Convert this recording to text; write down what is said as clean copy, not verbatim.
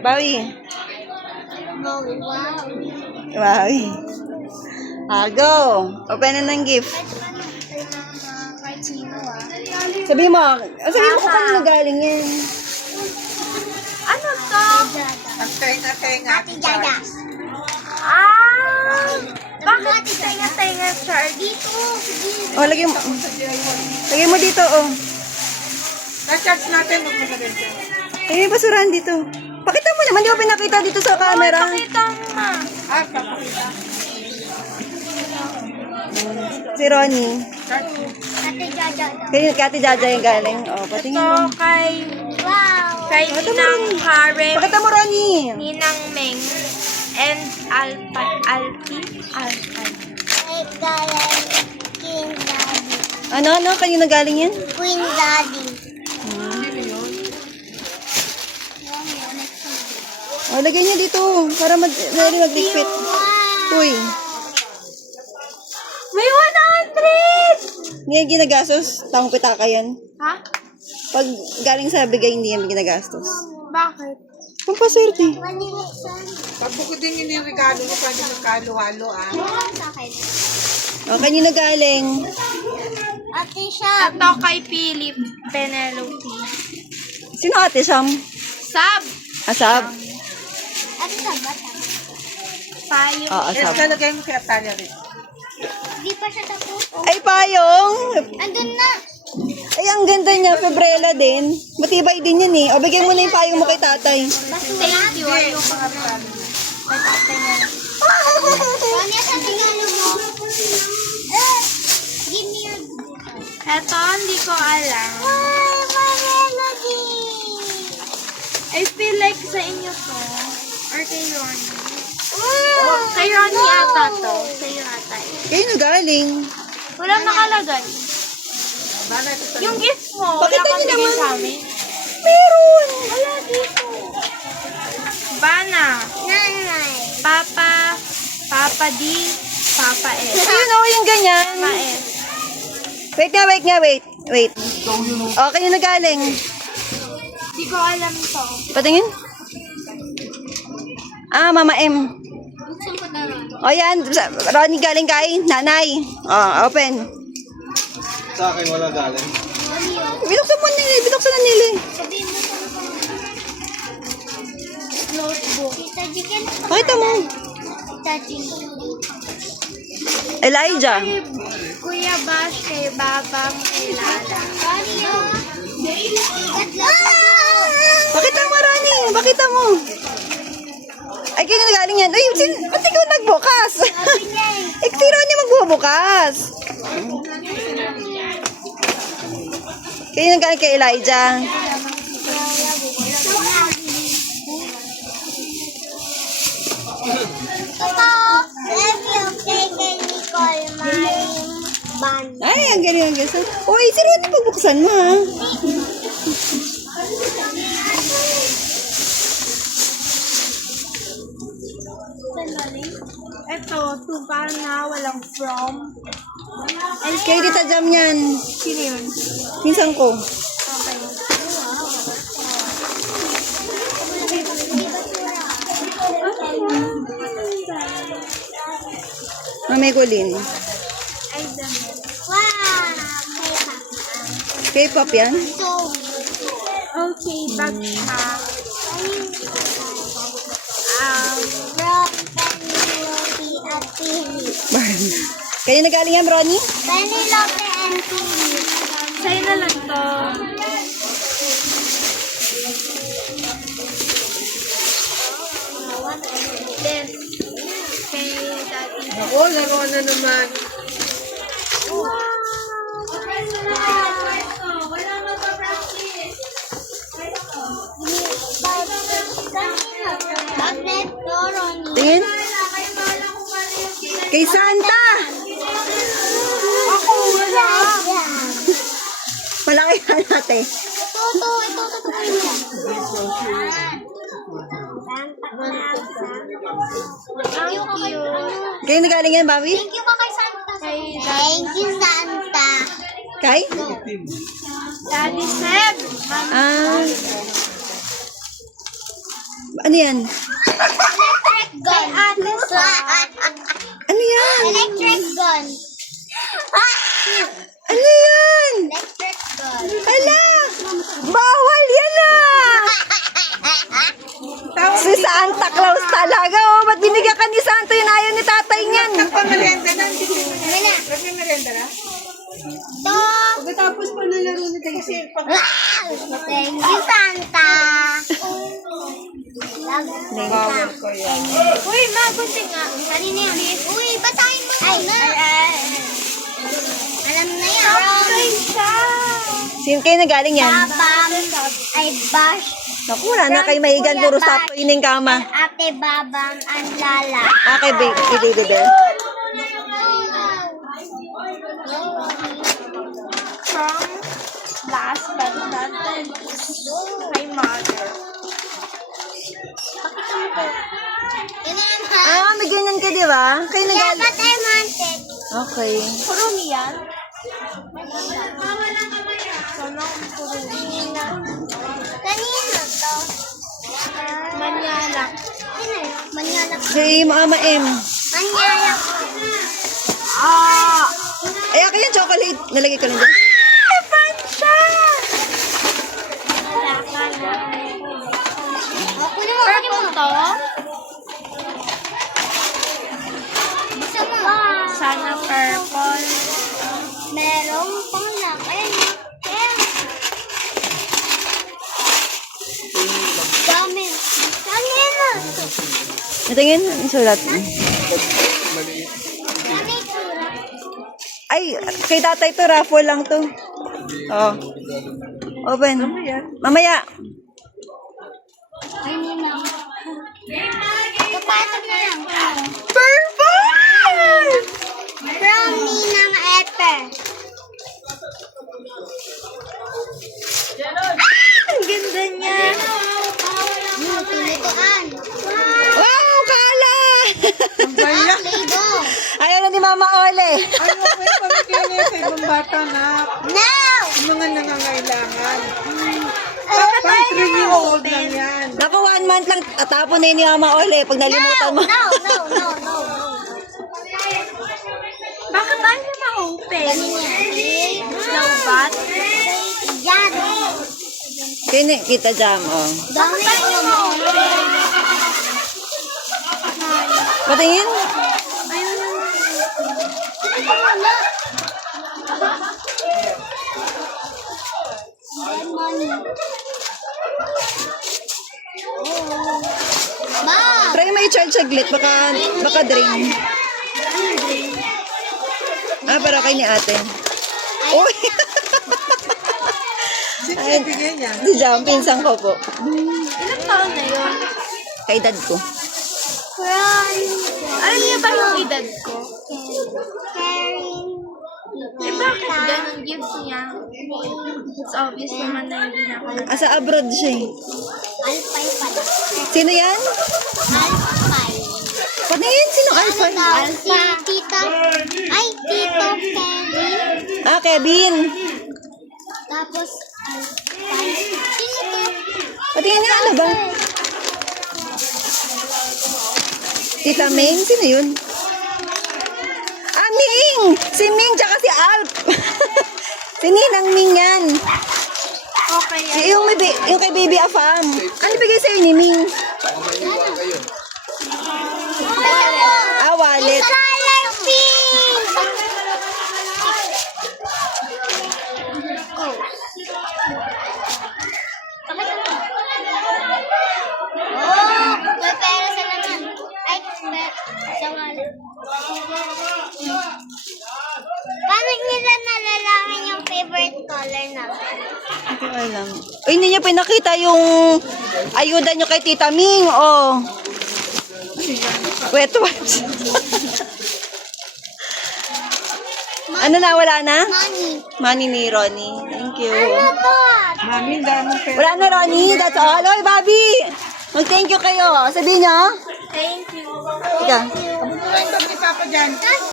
Bawi. Wow. Bawi. Go. Open na ng gift. Kahit sino Sabi mo kung kanino galing yan. Ano to? Ate Jaja. Bakit tenga-tenga, Char? Dito. Sige. Lagay mo dito, Na-charge natin, huwag mo sabihin siya. May basurahan dito. Pakita mo naman, di ba pinakita dito sa camera? Pakita mo, ma. Papakita. Si Ronnie. Ate Jaja. Kay Ate Jaja yung galing. Patingin Ito mo. kay Ninang Karen, Pakita mo, Ronnie. Ninang Meng, and Alpi. Hey, galing King Daddy. Ano? Kanino galing yan? Queen Daddy. Lagay niya dito. Para mag-liquid. Uy. May 100! Hindi yan ginagastos. Tangong pitaka yan. Ha? Pag galing sa bigay, hindi yan ginagastos. Bakit? Pampaswerte. Pag bukod din yung regalo mo, pwede magkalo-halo, Sa akin. Kanino galing? Ate siya. Ito kay Philip Penelope. Sino Ate Sam? Sab! Asab. Ate Sab ba? Payo. Asab. Lalagay mo kay Atalia rin. Hindi pa siya tapos. Ay, payong. Andun na. Ay, ang ganda niya. Febrela din. Matibay din yan eh. O, bigay mo na yung payong mo kay tatay. Thank you. Ayaw pa nga pa. May tatay na lang. Kanya sa tingalo mo. Give me your... Eto, hindi ko alam. Melody! I feel like sa inyo to. Or kay Ronnie. Kay Ronnie ata to. Sa'yo ata. Kayo na galing. Walang nakalagay. Yung gift mo, wala Pakita kang niyo bigay naman. sa amin. Meron. Wala dito. Bana. Nanay. Papa D. Papa S. Ayun o, yung ganyan. Papa S. Wait. Kayo na galing. Hindi ko alam to. Patingin. Mama M. Buksan ko na ron. O yan, Ronnie galing kay nanay. Open. Sa akin wala galing. Binuksan mo nila, binuksan na nila. Sabihin mo sa notebook. Tita Jikin. Pakita mo. Tita Jikin. Elijah. Kuya Bash, kay Babang, kay Lala. Pakita mo, Ronnie. Pakita mo. Ay, kayo na galing yan. Uy, ba't ikaw nagbukas? Si Ronnie magbubukas. Kayo na galing kay Elijah. Ito, love you, kay Nicole, my band. Ay, ang galing ang galing. Uy, si Ronnie pagbuksan mo, ha? Ito, tuba na, walang from. Kay Tita Jam yan. Sino yun? Minsan ko. Okay. Mami Colin. Ay, damit. Wow! K-pop yan? So, okay, bag siya. Rock, Penelope, at Philip. Kayo na galing yan, Ronnie? Penelope and Philip. Sa'yo na lang to. This. Kay Daddy. Ako, laruan na naman. Bakit? Ronnie. Tingin. Kay Santa. Ako, wala. Malaki na natin. Ito. Thank you. Kayo na galing yan, Bobby? Thank you ka kay Santa. Thank you, Santa. Kay? Daddy Seb. Ano yan? Electric gun. Ano yan? Electric gun. Ano yan? Electric gun. Ala! Bawal yan ah! Si Santa Claus talaga oh. Ba't binigyan ka ni Santa yun? Ayaw ni tatay niyan. Pamerienda na, hindi ko Ano na? nagmerienda na. To. Pagkatapos pa nalaro ni Tayo. Kasi pag Thank you, Santa. bawal ko yan. Uy, mabuti nga. Kanina yan. Uy, basahin mo na. Ay. Alam na yan. Sino kayo nagaling yan? Babam. Ay, bash. Naku, wala na kayo maigan. Puro sapo yun yung kama. Ate Babam ang lala. Kay Baby Bell. From last but not the least, my mother. Pakita mo ko. May ganyan ka, di ba? Kayo nagaling. But I wanted. Okay. Kurumi yan? Sana kurumi na. Kanino to? Manyalak. Manyalak. Si Mama M. Manyalak. Ay, akin yung chocolate. Nalagay ko lang dyan. Pansya! Purple to? Gusto mo? Sana purple. Merong panglang. Ayan. Ayan. Dami. Kanina. Natingin, ang sulat. Dami tura. Ay, kay tatay to, raffle lang to. Oh. Open. Mamaya. Ay, nina. Kapatid na lang. Purple! From Ninang Epe. Ang ganda niya. Tulituan. Wow, kala! Bayak. Play-Doh. Ayaw na ni Mama Ole. Ano ko yung pamigyan sa ibang bata na No! yung mga nangangailangan. Pang 3 years old lang yan. Naku, 1 month lang. Tapon na yun ni Mama Ole pag nalimutan mo. No. Bakit ba niya ma-open? Snowbot? Yan. Kini, kita jam, oh. Bakit ba niya ma-open? Patingin. Ma! Try mo i-charge saglit. Baka drain. Para kay ni ate. Uy! Sino bigyan niya? Si Jam, pinsang ko po. Ilang taon na yun? Kay dad ko. Alam niya ba yung edad ko? Eh bakit ganun gift niya? It's obvious naman na hindi na ako. Asa abroad siya eh. Alpay pala. Sino yan? Alpay. Patingin, sino Alpha? Si Tita. Ay, Tito Kevin. Kevin. Tapos, Alpay. Sino to? Patingin nga, ano ba? Tita Ming? Sino yun? Ming! Si Ming tsaka si Alp. Si Ninang Ming yan. Okay. Yung kay Baby Afam. Ano bigay sa'yo ni Ming? Wallet. Color pink! Oh, may pera sa naman. Ay, sa wallet. Paano nila nalalaman yung favorite color namin? Hindi ko alam. Uy, hindi niyo pinakita yung ayuda niyo kay Tita Ming. Oh. Wet wipes. Ano na, wala na? Money. Money ni Ronnie. Thank you. Ano to? Mami, daming pera. Wala na, Ronnie. That's all. Oy, Bobby! Mag-thank you kayo. Sabihin niyo. Thank you. Ika. Abot mo lang ito ni Papa dyan.